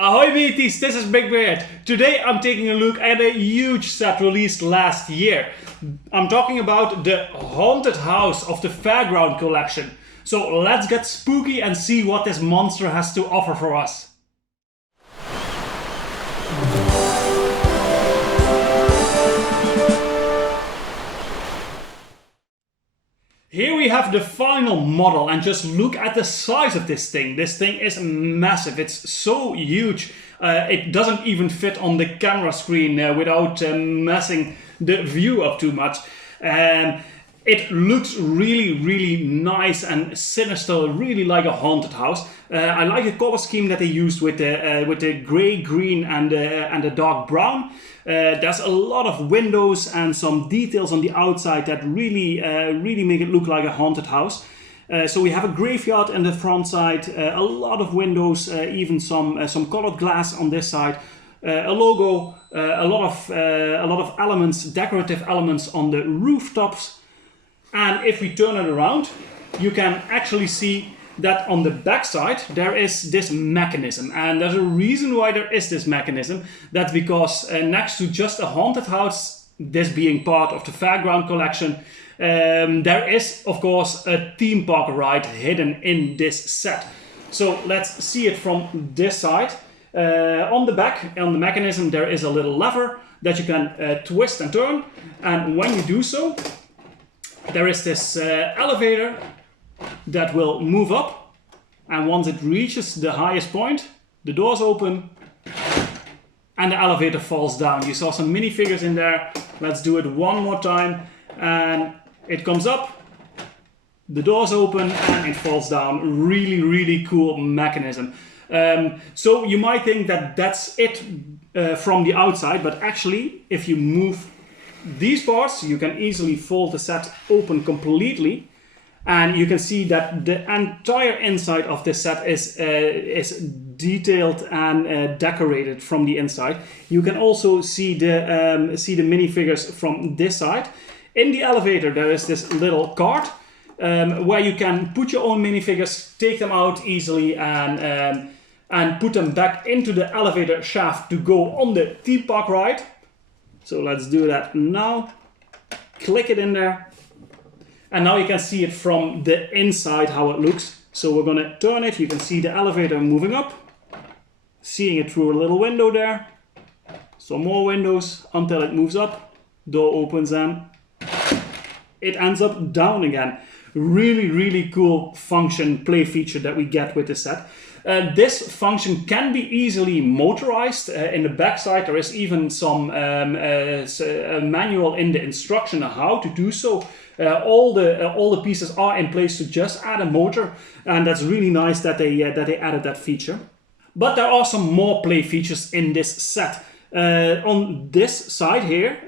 Ahoy mateys, this is BrickBeard. Today I'm taking a look at a huge set released last year. I'm talking about the haunted house of the Fairground Collection. So let's get spooky and see what this monster has to offer for us. Here we have the final model, and just look at the size of this thing. This thing is massive, it's so huge. It doesn't even fit on the camera screen without messing the view up too much. It looks really nice and sinister, really like a haunted house. I like the color scheme that they used with the grey, green and the dark brown. There's a lot of windows and some details on the outside that really make it look like a haunted house. So we have a graveyard in the front side, a lot of windows, even some colored glass on this side, a logo, a lot of elements, decorative elements on the rooftops. And if we turn it around, you can actually see that on the back side there is this mechanism, and there's a reason why there is this mechanism. That's because next to just a haunted house, this being part of the Fairground Collection, there is of course a theme park ride hidden in this set. So let's see it from this side. On the back, on the mechanism, there is a little lever that you can twist and turn, and when you do so, there is this elevator that will move up, and once it reaches the highest point, the doors open and the elevator falls down. You saw some minifigures in there. Let's do it one more time, and it comes up, the doors open and it falls down. Really cool mechanism. So you might think that that's it from the outside, but actually if you move these parts, you can easily fold the set open completely, and you can see that the entire inside of this set is detailed and decorated from the inside. You can also see the minifigures from this side. In the elevator there is this little cart where you can put your own minifigures, take them out easily, and put them back into the elevator shaft to go on the theme park ride. So let's do that now. Click it in there. And now you can see it from the inside how it looks. So we're going to turn it. You can see the elevator moving up. Seeing it through a little window there. Some more windows until it moves up. Door opens and it ends up down again. Really cool function, play feature that we get with the set. This function can be easily motorized. In the backside there is even some a manual in the instruction on how to do so. All the pieces are in place to just add a motor, and that's really nice that they added that feature. But there are some more play features in this set. On this side here,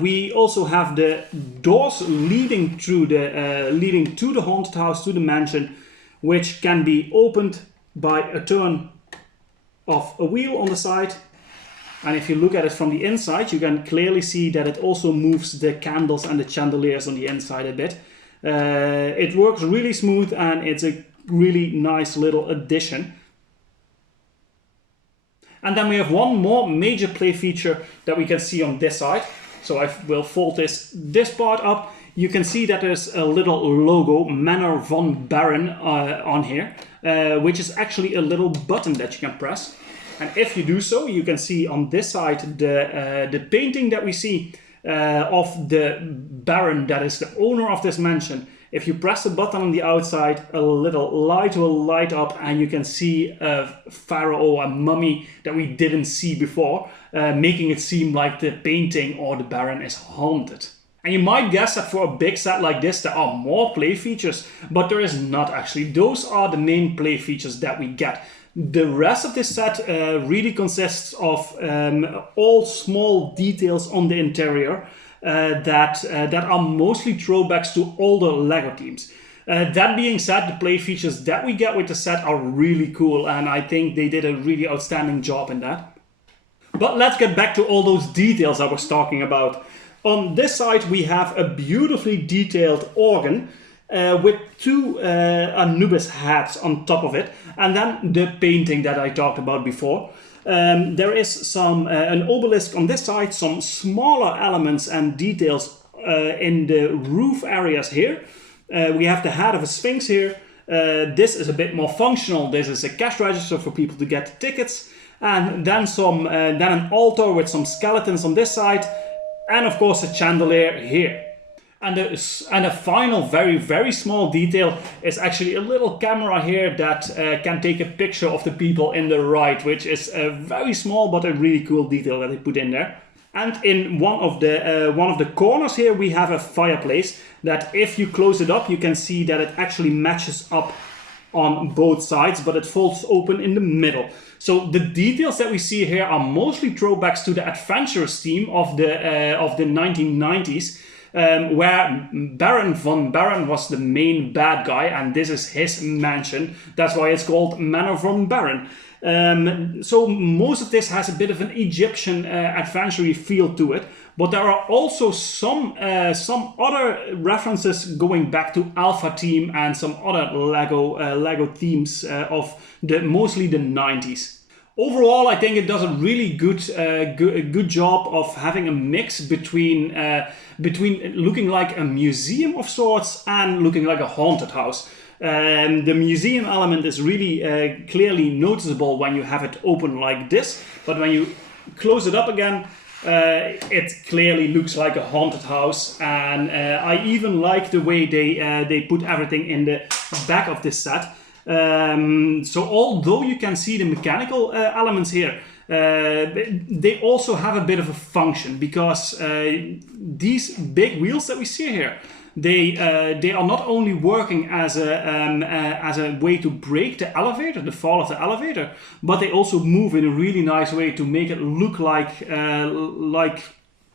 we also have the doors leading to the haunted house, to the mansion, which can be opened by a turn of a wheel on the side. And if you look at it from the inside, you can clearly see that it also moves the candles and the chandeliers on the inside a bit. It works really smooth, and it's a really nice little addition. And then we have one more major play feature that we can see on this side. So I will fold this part up. You can see that there's a little logo, Manor von Baron, on here, which is actually a little button that you can press. And if you do so, you can see on this side the painting that we see of the Baron, that is the owner of this mansion. If you press the button on the outside, a little light will light up, and you can see a pharaoh, a mummy that we didn't see before, making it seem like the painting or the Baron is haunted. And you might guess that for a big set like this there are more play features, but there is not actually. Those are the main play features that we get. The rest of this set really consists of all small details on the interior that are mostly throwbacks to older LEGO teams. That being said, the play features that we get with the set are really cool, and I think they did a really outstanding job in that. But let's get back to all those details I was talking about. On this side we have a beautifully detailed organ with two Anubis hats on top of it, And then the painting that I talked about before. There is an obelisk on this side, some smaller elements and details in the roof areas here. We have the head of a sphinx here. This is a bit more functional. This is a cash register for people to get tickets. And then an altar with some skeletons on this side. And of course a chandelier here. And a final very, very small detail is actually a little camera here that can take a picture of the people in the right, which is a very small but a really cool detail that they put in there. And in one of the corners here we have a fireplace that if you close it up you can see that it actually matches up on both sides, but it folds open in the middle. So the details that we see here are mostly throwbacks to the adventurous theme of the 1990s. Where Baron von Baron was the main bad guy, and this is his mansion. That's why it's called Manor von Baron. So most of this has a bit of an Egyptian adventure feel to it, but there are also some other references going back to Alpha Team and some other Lego themes of mostly the 90s. Overall, I think it does a really good job of having a mix between looking like a museum of sorts and looking like a haunted house. The museum element is really clearly noticeable when you have it open like this, but when you close it up again, it clearly looks like a haunted house. And I even like the way they put everything in the back of this set. So although you can see the mechanical elements here, they also have a bit of a function, because these big wheels that we see here, they are not only working as a way to brake the elevator, the fall of the elevator, but they also move in a really nice way to make it look like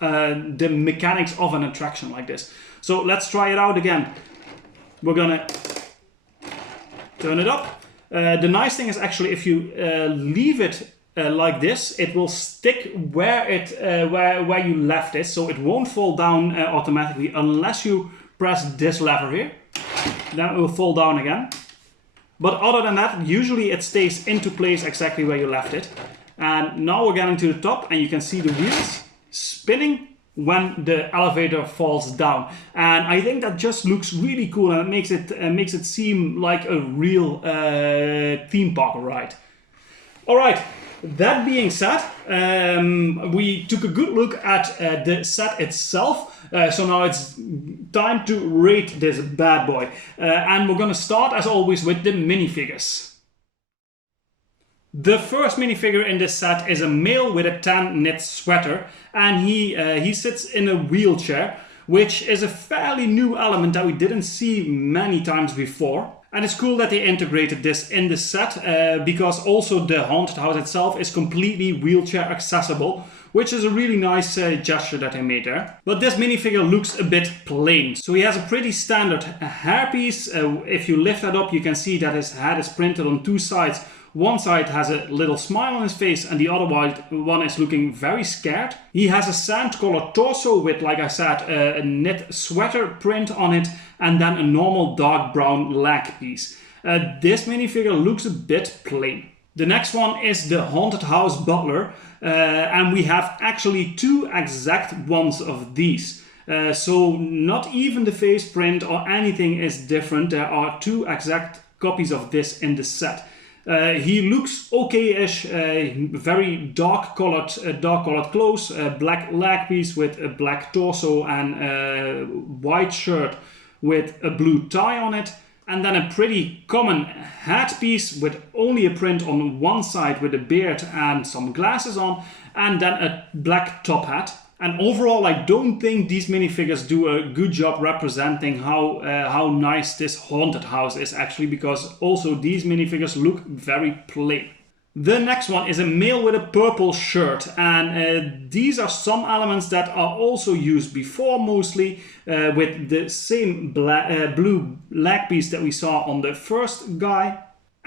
the mechanics of an attraction like this. So let's try it out again. We're gonna turn it up. The nice thing is actually if you leave it like this, it will stick where you left it, so it won't fall down automatically unless you press this lever here. Then it will fall down again. But other than that, usually it stays into place exactly where you left it. And now we're getting to the top, and you can see the wheels spinning when the elevator falls down, and I think that just looks really cool, and it makes it seem like a real theme park ride. All right, that being said, we took a good look at the set itself. So now it's time to rate this bad boy, and we're gonna start as always with the minifigures. The first minifigure in this set is a male with a tan knit sweater, and he sits in a wheelchair, which is a fairly new element that we didn't see many times before. And it's cool that they integrated this in the set, because also the haunted house itself is completely wheelchair accessible, which is a really nice gesture that they made there. But this minifigure looks a bit plain. So he has a pretty standard hairpiece. If you lift that up, you can see that his head is printed on two sides. One side has a little smile on his face, and the other one is looking very scared. He has a sand-colored torso with, like I said, a knit sweater print on it, and then a normal dark brown leg piece. This minifigure looks a bit plain. The next one is the haunted house butler, and we have actually two exact ones of these. So not even the face print or anything is different. There are two exact copies of this in the set. He looks okay-ish, very dark-colored clothes, a black leg piece with a black torso and a white shirt with a blue tie on it, and then a pretty common headpiece with only a print on one side with a beard and some glasses on, and then a black top hat. And overall, I don't think these minifigures do a good job representing how nice this haunted house is actually, because also these minifigures look very plain. The next one is a male with a purple shirt, and these are some elements that are also used before, mostly with the same blue leg piece that we saw on the first guy.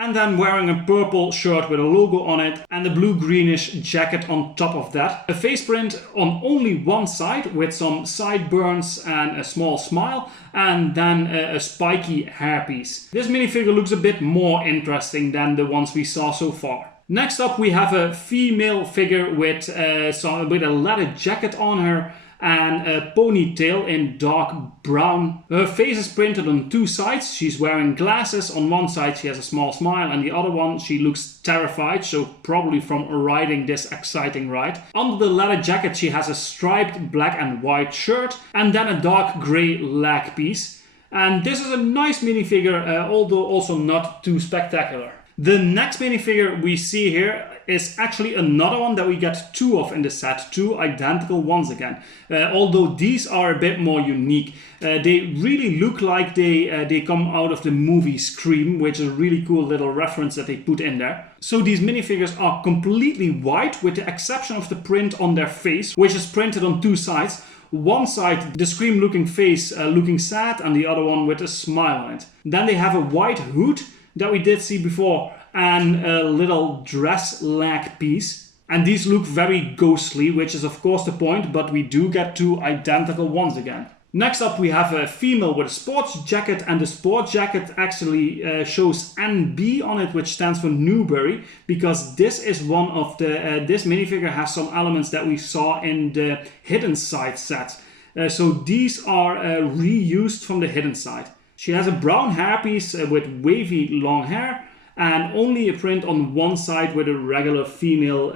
and then wearing a purple shirt with a logo on it and a blue-greenish jacket on top of that. A face print on only one side with some sideburns and a small smile, and then a spiky hairpiece. This minifigure looks a bit more interesting than the ones we saw so far. Next up we have a female figure with a leather jacket on her and a ponytail in dark brown. Her face is printed on two sides. She's wearing glasses. On one side she has a small smile, and the other one she looks terrified, so probably from riding this exciting ride. Under the leather jacket she has a striped black and white shirt and then a dark grey leg piece. And this is a nice minifigure, although also not too spectacular. The next minifigure we see here is actually another one that we get two of in the set, two identical ones again. Although these are a bit more unique. They really look like they come out of the movie Scream, which is a really cool little reference that they put in there. So these minifigures are completely white with the exception of the print on their face, which is printed on two sides. One side, the Scream looking face looking sad, and the other one with a smile on it. Then they have a white hood that we did see before, and a little dress leg piece. And these look very ghostly, which is of course the point, but we do get two identical ones again. Next up we have a female with a sports jacket, and the sports jacket actually shows NB on it, which stands for Newbury, because this is one of the, this minifigure has some elements that we saw in the Hidden Side set. So these are reused from the Hidden Side. She has a brown hairpiece with wavy long hair, and only a print on one side with a regular female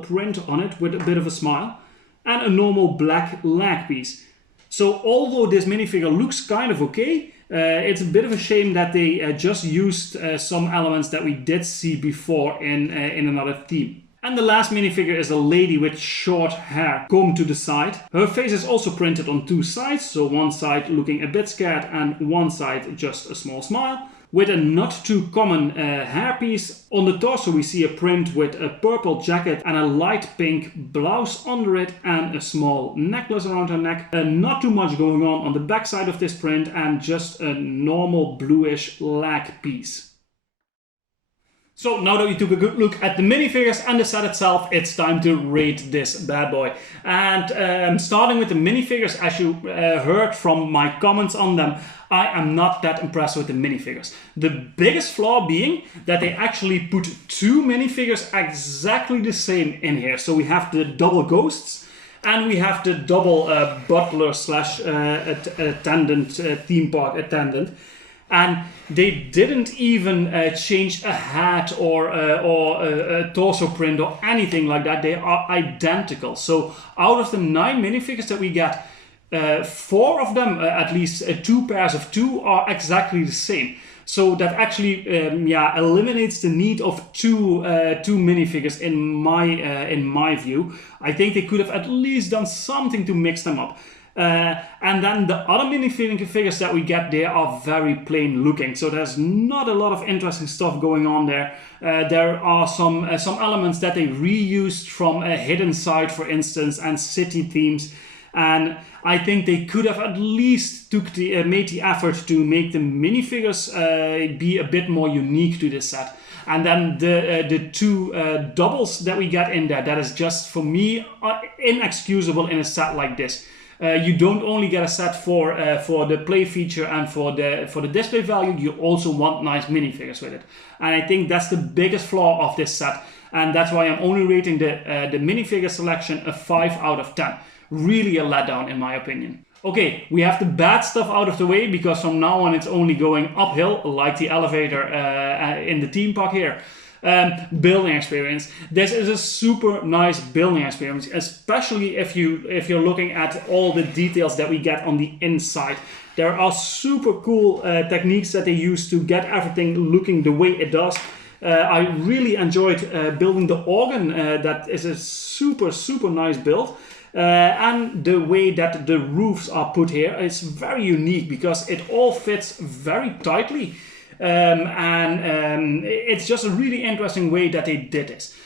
print on it with a bit of a smile, and a normal black leg piece. So although this minifigure looks kind of okay, it's a bit of a shame that they just used some elements that we did see before in another theme. And the last minifigure is a lady with short hair combed to the side. Her face is also printed on two sides, so one side looking a bit scared and one side just a small smile. With a not too common hairpiece. On the torso we see a print with a purple jacket and a light pink blouse under it and a small necklace around her neck. Not too much going on the back side of this print, and just a normal bluish leg piece. So now that we took a good look at the minifigures and the set itself, it's time to rate this bad boy. And starting with the minifigures, as you heard from my comments on them, I am not that impressed with the minifigures. The biggest flaw being that they actually put two minifigures exactly the same in here. So we have the double ghosts and we have the double butler slash attendant, theme park attendant. And they didn't even change a hat or a torso print or anything like that. They are identical. So out of the 9 minifigures that we get, 4 of them, at least 2 pairs of 2, are exactly the same. So that actually eliminates the need of two minifigures in my view. I think they could have at least done something to mix them up. And then the other minifigures that we get, they are very plain looking. So there's not a lot of interesting stuff going on there. There are some elements that they reused from a Hidden Side, for instance, and city themes. And I think they could have at least made the effort to make the minifigures be a bit more unique to this set. And then the 2 doubles that we get in there, that is just, for me, inexcusable in a set like this. You don't only get a set for the play feature and for the display value, you also want nice minifigures with it. And I think that's the biggest flaw of this set. And that's why I'm only rating the minifigure selection a 5 out of 10. Really a letdown in my opinion. Okay, we have the bad stuff out of the way, because from now on it's only going uphill, like the elevator in the theme park here. Building experience. This is a super nice building experience, especially if you're looking at all the details that we get on the inside. There are super cool techniques that they use to get everything looking the way it does. I really enjoyed building the organ. That is a super nice build. And the way that the roofs are put here is very unique, because it all fits very tightly. It's just a really interesting way that they did this.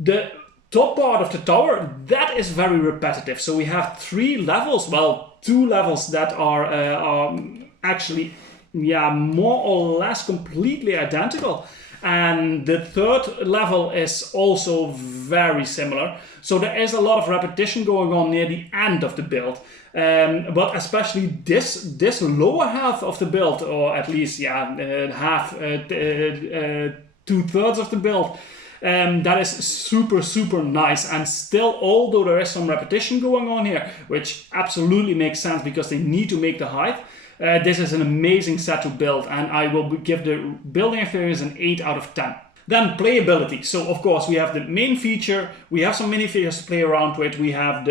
The top part of the tower, that is very repetitive. So we have 3 levels, well, 2 levels that are actually more or less completely identical. And the third level is also very similar. So there is a lot of repetition going on near the end of the build. But especially this lower half of the build, or at least half, 2/3 of the build, that is super nice. And still, although there is some repetition going on here, which absolutely makes sense because they need to make the height, this is an amazing set to build, and I will give the building experience an 8 out of 10. Then playability. So of course we have the main feature, we have some minifigures to play around with, we have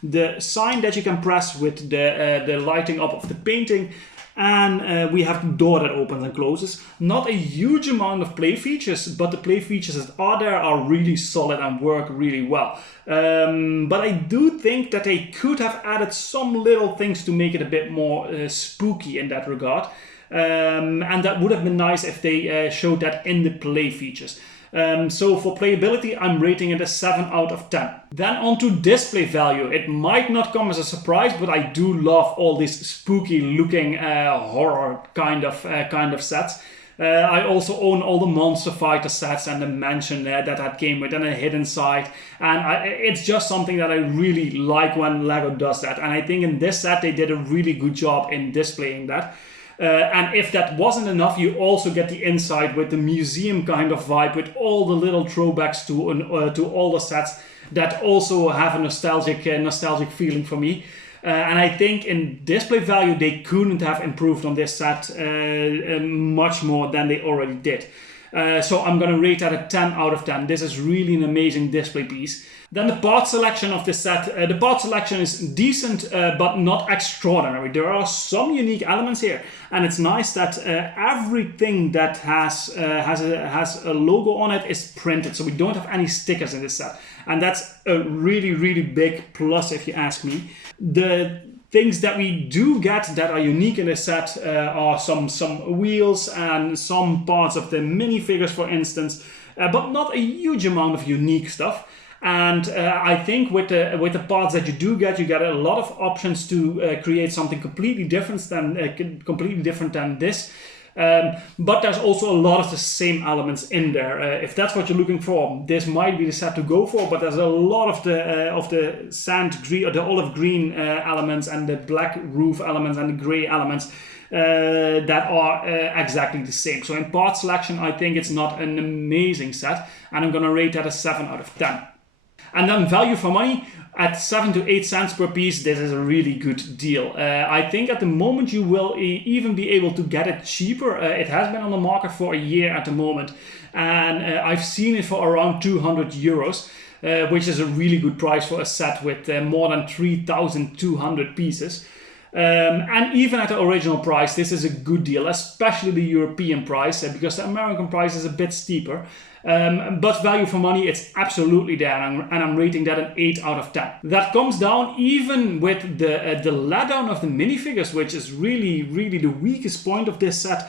the sign that you can press with the lighting up of the painting, and we have the door that opens and closes. Not a huge amount of play features, but the play features that are there are really solid and work really well. But I do think that they could have added some little things to make it a bit more spooky in that regard. And that would have been nice if they showed that in the play features. So for playability, I'm rating it a 7 out of 10. Then on to display value. It might not come as a surprise, but I do love all these spooky looking horror kind of sets. I also own all the Monster Fighter sets and the mansion that came with, and a hidden side. And it's just something that I really like when LEGO does that. And I think in this set they did a really good job in displaying that. And if that wasn't enough, you also get the inside with the museum kind of vibe, with all the little throwbacks to all the sets that also have a nostalgic feeling for me. And I think in display value, they couldn't have improved on this set much more than they already did. So I'm going to rate that a 10 out of 10. This is really an amazing display piece. Then the part selection of this set. The part selection is decent, but not extraordinary. There are some unique elements here, and it's nice that everything that has a logo on it is printed, so we don't have any stickers in this set, and that's a really big plus if you ask me. The things that we do get that are unique in this set are some wheels and some parts of the minifigures, for instance, but not a huge amount of unique stuff. And I think with the parts that you get a lot of options to create something completely different than this. But there's also a lot of the same elements in there. If that's what you're looking for, this might be the set to go for. But there's a lot of the sand green or the olive green elements, and the black roof elements, and the gray elements that are exactly the same. So in part selection, I think it's not an amazing set, and I'm gonna rate that a 7 out of 10. And then value for money, at 7 to 8 cents per piece, this is a really good deal. I think at the moment you will even be able to get it cheaper. It has been on the market for a year at the moment, and I've seen it for around 200 euros, which is a really good price for a set with more than 3,200 pieces. And even at the original price, this is a good deal, especially the European price, because the American price is a bit steeper. But value for money, it's absolutely there, and I'm rating that an 8 out of 10. That comes down even with the letdown of the minifigures, which is really the weakest point of this set,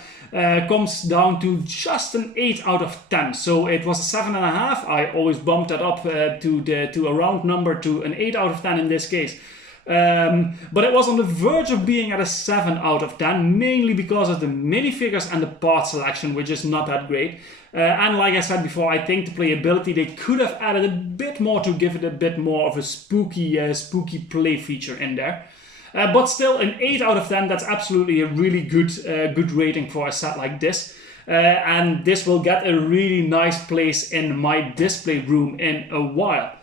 comes down to just an 8 out of 10. So it was a 7.5. I always bumped that up to a round number to an 8 out of 10 in this case. But it was on the verge of being at a 7 out of 10, mainly because of the minifigures and the part selection, which is not that great. And like I said before, I think the playability, they could have added a bit more to give it a bit more of a spooky play feature in there. But still, an 8 out of 10, that's absolutely a really good rating for a set like this. And this will get a really nice place in my display room in a while.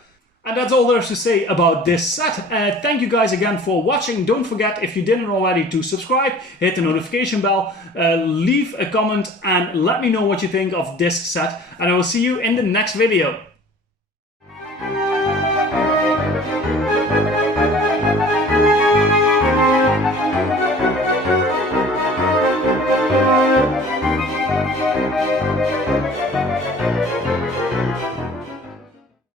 And that's all there is to say about this set. Thank you guys again for watching. Don't forget, if you didn't already, to subscribe, hit the notification bell, leave a comment, and let me know what you think of this set. And I will see you in the next video.